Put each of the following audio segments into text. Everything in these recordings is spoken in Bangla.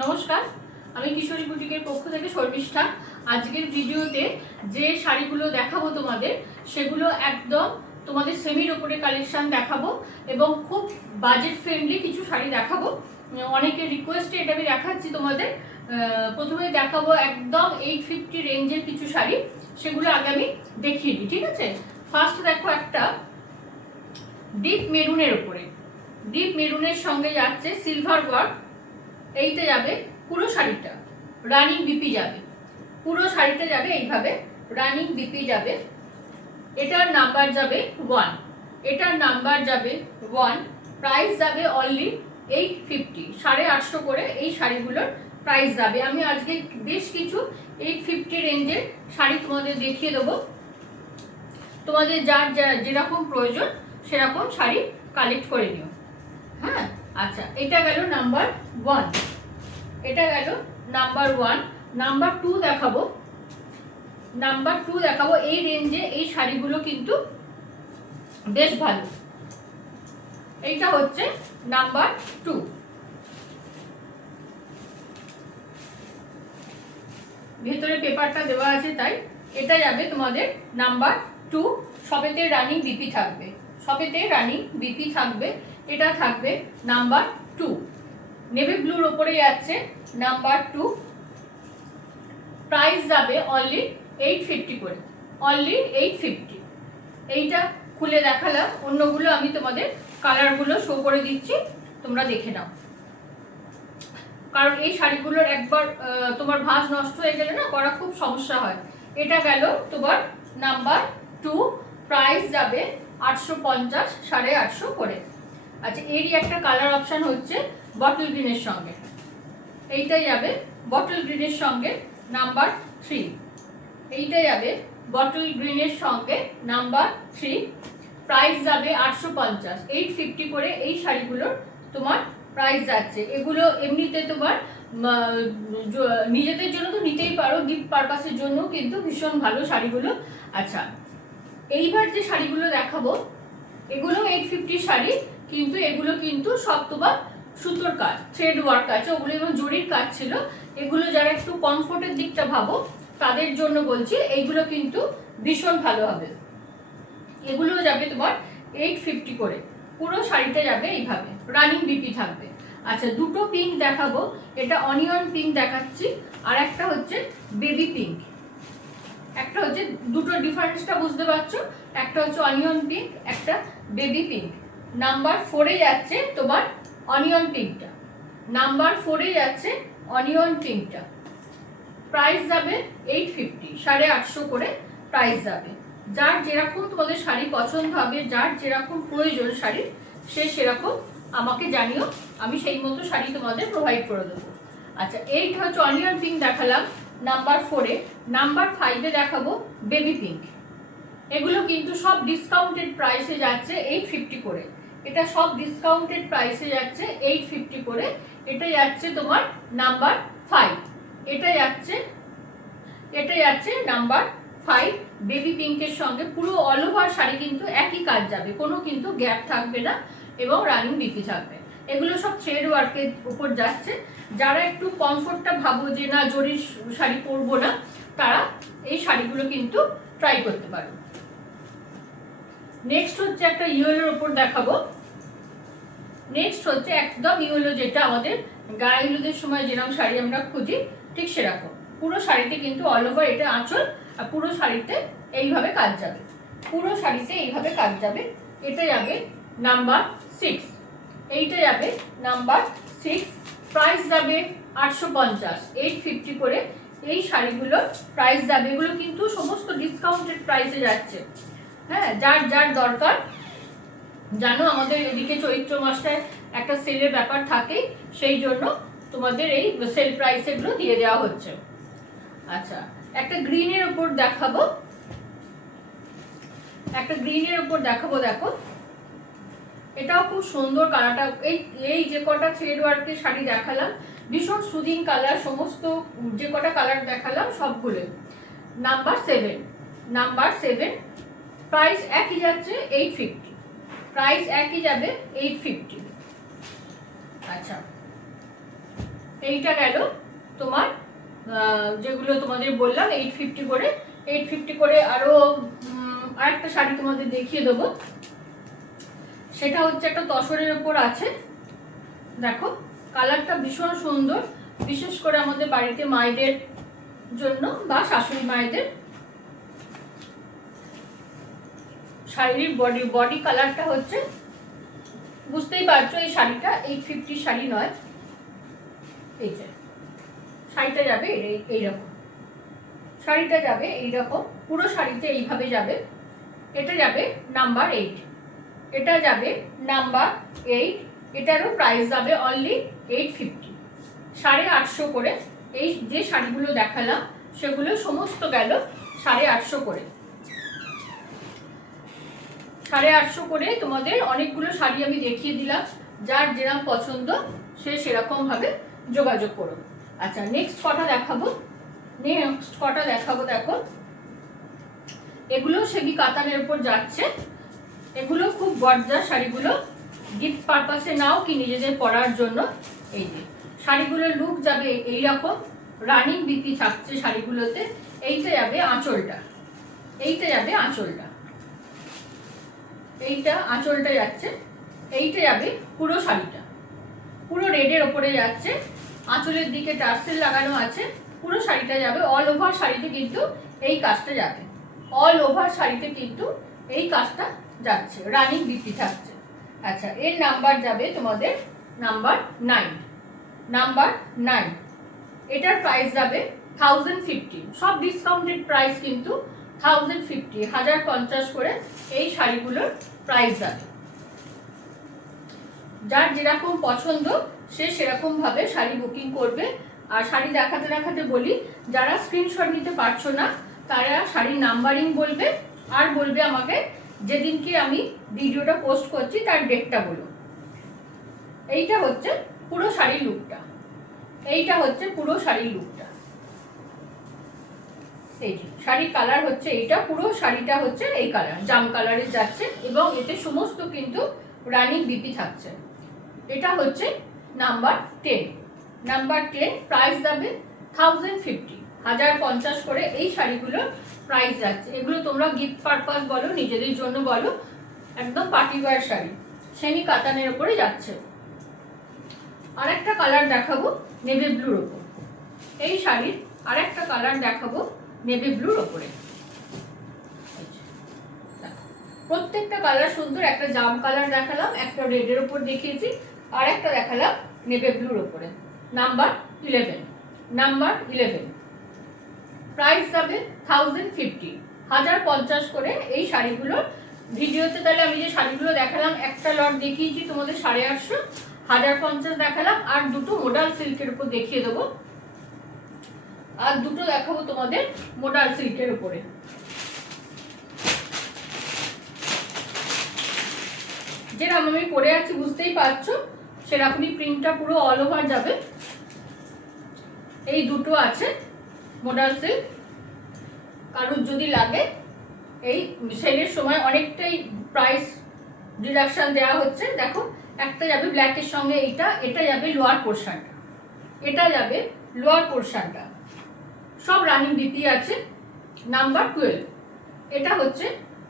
নমস্কার, আমি কিশোরী বুটিকের পক্ষ থেকে শর্মিষ্ঠা। আজকের ভিডিওতে যে শাড়িগুলো দেখাবো তোমাদের, সেগুলো একদম তোমাদের সেমির ওপরে কালেকশন দেখাবো এবং খুব বাজেট ফ্রেন্ডলি কিছু শাড়ি দেখাবো। অনেকের রিকোয়েস্টে এটা আমি দেখাচ্ছি তোমাদের। প্রথমে দেখাবো একদম 850 রেঞ্জের কিছু শাড়ি, সেগুলো আগে আমি দেখিয়ে দিই, ঠিক আছে? ফার্স্ট দেখো একটা ডিপ মেরুনের ওপরে, ডিপ মেরুনের সঙ্গে যাচ্ছে সিলভার ওয়ার্ক। এইটা যাবে পুরো শাড়িটা রানিং বিপি যাবে, পুরো শাড়িটা যাবে এইভাবে রানিং বিপি যাবে। এটার নাম্বার যাবে 1, এটার নাম্বার যাবে 1, প্রাইস যাবে অনলি 850, 850 করে এই শাড়িগুলোর প্রাইস যাবে। আমি আজকে বেশ কিছু 850 রেঞ্জের শাড়ি তোমাদের দেখিয়ে দেবো। তোমাদের যার যেরকম প্রয়োজন সেরকম শাড়ি কালেক্ট করে নিও। হ্যাঁ, আচ্ছা, এটা গেল নাম্বার 1, এটা গেল নাম্বার 1। নাম্বার 2 দেখাবো, নাম্বার 2 দেখাবো। এই রেঞ্জে এই শাড়িগুলো কিন্তু বেশ ভালো। এইটা হচ্ছে নাম্বার 2। ভেতরে পেপারটা দেওয়া আছে তাই এটা যাবে তোমাদের নাম্বার 2। সবেতে রানিং বিপি থাকবে, সবেতে রানিং বিপি থাকবে। এটা থাকবে নাম্বার 2। নেভি ব্লুর ওপরে যাচ্ছে নাম্বার 2, প্রাইস যাবে অনলি 850 করে, অনলি 850। এইটা খুলে দেখালাম, অন্যগুলো আমি তোমাদের কালারগুলো শো করে দিচ্ছি, তোমরা দেখে নাও। কারণ এই শাড়িগুলোর একবার তোমার ভাঁজ নষ্ট হয়ে গেলে না করা খুব সমস্যা হয়। এটা গেল তোমার নাম্বার 2, প্রাইস যাবে 850, 850 করে। আচ্ছা, এরই একটা কালার অপশান হচ্ছে বটল গ্রিনের সঙ্গে, এইটাই যাবে বটল গ্রিনের সঙ্গে নাম্বার 3, এইটা যাবে বটল গ্রিনের সঙ্গে নাম্বার 3, প্রাইস যাবে 850, 850 করে এই শাড়িগুলোর তোমার প্রাইস যাচ্ছে। এগুলো এমনিতে তোমার নিজেদের জন্য তো নিতেই পারো, গিফট পারপাসের জন্য কিন্তু ভীষণ ভালো শাড়িগুলো। আচ্ছা, এইবার যে শাড়িগুলো দেখাবো এগুলো 850 শাড়ি, কিন্তু এগুলো কিন্তু সব তোমার সুতোর কাজ, থ্রেড ওয়ার্ক আছে ওগুলো, এবং জরির কাজ ছিল। এগুলো যারা একটু কমফোর্টের দিকটা ভাবো তাদের জন্য বলছি, এইগুলো কিন্তু ভীষণ ভালো হবে। এগুলো যাবে তোমার 850 করে, পুরো শাড়িটা যাবে এইভাবে রানিং বিপি থাকবে। আচ্ছা, দুটো পিঙ্ক দেখাবো, এটা অনিয়ন পিঙ্ক দেখাচ্ছি, আর একটা হচ্ছে বেবি পিঙ্ক। একটা হচ্ছে, দুটো ডিফারেন্সটা বুঝতে পারছো, একটা হচ্ছে অনিয়ন পিঙ্ক, একটা বেবি পিঙ্ক। নাম্বার 4-এ যাচ্ছে তোমার অনিয়ন পিঙ্কটা, নাম্বার 4-এ যাচ্ছে অনিয়ন পিঙ্কটা। প্রাইস যাবে 850, 850 করে প্রাইস যাবে। যার যেরকম তোমাদের শাড়ি পছন্দ হবে, যার যেরকম প্রয়োজন শাড়ি, সে সেরকম আমাকে জানিও, আমি সেই মতো শাড়ি তোমাদের প্রোভাইড করে দেবো। আচ্ছা, এইটা হচ্ছে অনিয়ন পিঙ্ক দেখালাম নাম্বার 4-এ। নাম্বার 5-এ দেখাবো বেবি পিঙ্ক। এগুলো কিন্তু সব ডিসকাউন্টেড প্রাইসে যাচ্ছে 850 করে, এটা সব ডিসকাউন্টেড প্রাইসে যাচ্ছে 850 করে। এটা যাচ্ছে তোমার নাম্বার 5, এটা যাচ্ছে নাম্বার 5 বেবি পিঙ্কের সঙ্গে। পুরো অল ওভার শাড়ি কিন্তু একই কাজ যাবে, কোনো কিন্তু গ্যাপ থাকবে না এবং রানিং বিপি থাকবে। এগুলো সব থ্রেড ওয়ার্কের উপর যাচ্ছে। যারা একটু কমফোর্টটা ভাবো যে না জরির শাড়ি পরবো না, তারা এই শাড়িগুলো কিন্তু ট্রাই করতে পারো। নেক্সট হচ্ছে একটা ইয়েলোর উপর দেখাবো। নেক্সট হচ্ছে একদম ইয়েলো, যেটা আমাদের গায়ে হলুদের সময় যেরকম শাড়ি আমরা খুঁজি ঠিক সেরকম। পুরো শাড়িতে কিন্তু অল ওভার এটা আঁচল, আর পুরো শাড়িতে এইভাবে কাজ যাবে, পুরো শাড়িতে এইভাবে কাজ যাবে। এটা যাবে নাম্বার 6, এইটা যাবে নাম্বার 6, প্রাইস যাবে 850, 850 করে এই শাড়িগুলোর প্রাইস যাবে। এগুলো কিন্তু সমস্ত ডিসকাউন্টেড প্রাইসে যাচ্ছে। হ্যাঁ, যার যার দরকার, জানো আমাদের এদিকে চৈত্র মাসটায় একটা সেলের ব্যাপার থাকে, সেই জন্য তোমাদের এই সেল প্রাইসে এগুলো দিয়ে দেওয়া হচ্ছে। আচ্ছা, একটা গ্রিনের উপর দেখাবো, একটা গ্রিনের উপর দেখাবো। দেখো, এটাও খুব সুন্দর কালারটা। এই যে কটা থ্রেড ওয়ার্কের শাড়ি দেখালাম ভীষণ সুদিং কালার, সমস্ত যে কটা কালার দেখালাম সবগুলো। নাম্বার 7, নাম্বার 7, প্রাইস একই যাচ্ছে 850, প্রাইস একই যাবে 850। আচ্ছা, এইটা গেল তোমার যেগুলো তোমাদের বললাম 850 করে। 850 করে আরও আরেকটা শাড়ি তোমাদের দেখিয়ে দেবো। সেটা হচ্ছে একটা তসরের ওপর আছে, দেখো কালারটা ভীষণ সুন্দর, বিশেষ করে আমাদের বাড়িতে মায়েদের জন্য বা শাশুড়ি মায়েদের। শাড়ির বডি কালারটা হচ্ছে, বুঝতেই পারছো এই শাড়িটা 850 শাড়ি নয়। এই যে শাড়িটা যাবে এইরকম, শাড়িটা যাবে এইরকম, পুরো শাড়িতে এইভাবে যাবে। এটা যাবে নাম্বার 8, এটা যাবে নাম্বার 8। এটারও প্রাইস যাবে অনলি 850, 850 করে। এই যে শাড়িগুলো দেখালাম সেগুলো সমস্ত গেল 850 করে। 850 করে তোমাদের অনেকগুলো শাড়ি আমি দেখিয়ে দিলাম, যার যেরকম পছন্দ সে সেরকম ভাবে যোগাযোগ করো। আচ্ছা নেক্সট কটা দেখাবো, দেখো এগুলো সেমি কাতানের উপর যাচ্ছে। এগুলো খুব গর্জার শাড়িগুলো, গিফট পারপাসে নাও কি নিজেদের পরার জন্য। এই যে শাড়িগুলোর লুক যাবে এইরকম, রানিং বিপি থাকছে শাড়িগুলোতে। এইটা যাবে আঁচলটা, এইটা যাবে আঁচলটা, এইটা আঁচলটা যাচ্ছে। এইটা যাবে পুরো শাড়িটা, পুরো রেডের ওপরে যাচ্ছে, আঁচলের দিকে টার্সেল লাগানো আছে। পুরো শাড়িটা যাবে, অল ওভার শাড়িতে কিন্তু এই কাজটা যাবে, অল ওভার শাড়িতে কিন্তু এই কাজটা যাচ্ছে, রানিং বিপি থাকছে। আচ্ছা এর নাম্বার যাবে তোমাদের নাম্বার 9, নাম্বার 9। এটার প্রাইস যাবে 1050, সব ডিসকাউন্টেড প্রাইস কিন্তু 1050, 1050 করে এই শাড়িগুলোর প্রাইস যাবে। যার যেরকম পছন্দ সে সেরকম ভাবে শাড়ি বুকিং করবে। আর শাড়ি দেখাতে দেখাতে বলি, যারা স্ক্রিনশট নিতে পারছো না তারা শাড়ির নাম্বারিং বলবে, আর বলবে আমাকে যেদিনকে আমি ভিডিওটা পোস্ট করছি তার ডেটটা বলো। এইটা হচ্ছে পুরো শাড়ির লুকটা, এইটা হচ্ছে পুরো শাড়ির লুকটা। এই যে শাড়ির কালার হচ্ছে এইটা, পুরো শাড়িটা হচ্ছে এই কালার, জাম কালারে যাচ্ছে এবং এতে সমস্ত কিন্তু রানিং বিপি থাকছে। এটা হচ্ছে নাম্বার 10, নাম্বার 10। প্রাইস যাবে 1050, 1050 করে এই শাড়িগুলোর প্রাইস যাচ্ছে। এগুলো তোমরা গিফট পারপাস বলো, নিজেদের জন্য বলো, একদম পার্টি ওয়্যার শাড়ি, সেমি কাতানের উপরে যাচ্ছে। আর একটা কালার দেখাবো নেভি ব্লুর ওপর, এই শাড়ির আর একটা কালার দেখাবো নেভি ব্লুর ওপরে। প্রত্যেকটা কালার সুন্দর, একটা জাম কালার দেখালাম, একটা রেডের ওপর দেখিয়েছি, আর একটা দেখালাম নেভি ব্লুর ওপরে। Number 11, number 11। প্রাইস যাবে 1050, 1050 করে এই শাড়িগুলোর। ভিডিওতে তাহলে আমি যে শাড়িগুলো দেখালাম, একটা লট দেখিয়েছি তোমাদের 850, 1050 দেখালাম, আর দুটো মোডাল সিল্কের উপর দেখিয়ে দেবো, আর দুটো দেখাবো তোমাদের মোডাল সিল্কের উপরে। যেরকম আমি পরে আছি বুঝতেই পারছো, সেরকমই প্রিন্টটা পুরো অল ওভার যাবে। এই দুটো আছে মোডাল সিল্ক, কারুর যদি লাগে এই সেলের সময় অনেকটাই প্রাইস ডিডাকশন দেওয়া হচ্ছে। দেখো একটা যাবে ব্ল্যাকের সঙ্গে এইটা, এটা যাবে লোয়ার পোর্শনটা, এটা যাবে লোয়ার পোর্শনটা, সব রানিং বিপি আছে। নাম্বার 12, এটা হচ্ছে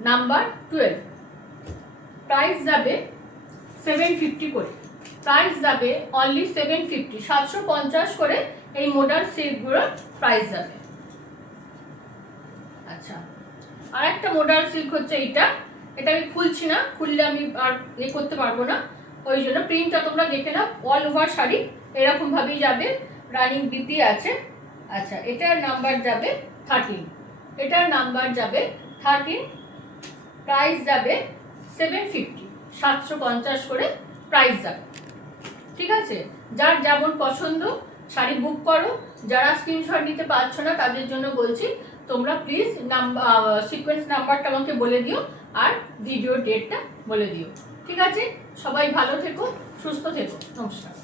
নাম্বার 12। প্রাইস যাবে 750 করে, প্রাইস যাবে অনলি 750, 750 করে এই মোডাল সিল্কগুলোর প্রাইস যাবে। আচ্ছা আর একটা মোডাল সিল্ক হচ্ছে এইটা, এটা আমি খুলছি না, খুললে আমি আর করতে পারবো না, ওই জন্য প্রিন্টটা তোমরা দেখে নাও। অল ওভার শাড়ি এরকম ভাবেই যাবে, রানিং বিপি আছে। আচ্ছা এটার নাম্বার যাবে 13, এটার নাম্বার যাবে 13। প্রাইস যাবে 750, 750 করে প্রাইস যাবে। ঠিক আছে, যার যেমন পছন্দ শাড়ি বুক করো। যারা স্ক্রিনশট নিতে পারছো না তাদের জন্য বলছি, তোমরা প্লিজ সিকোয়েন্স নাম্বারটা আমাকে বলে দিও আর ভিডিও ডেটটা বলে দিও। ঠিক আছে, সবাই ভালো থেকো, সুস্থ থেকো, নমস্কার।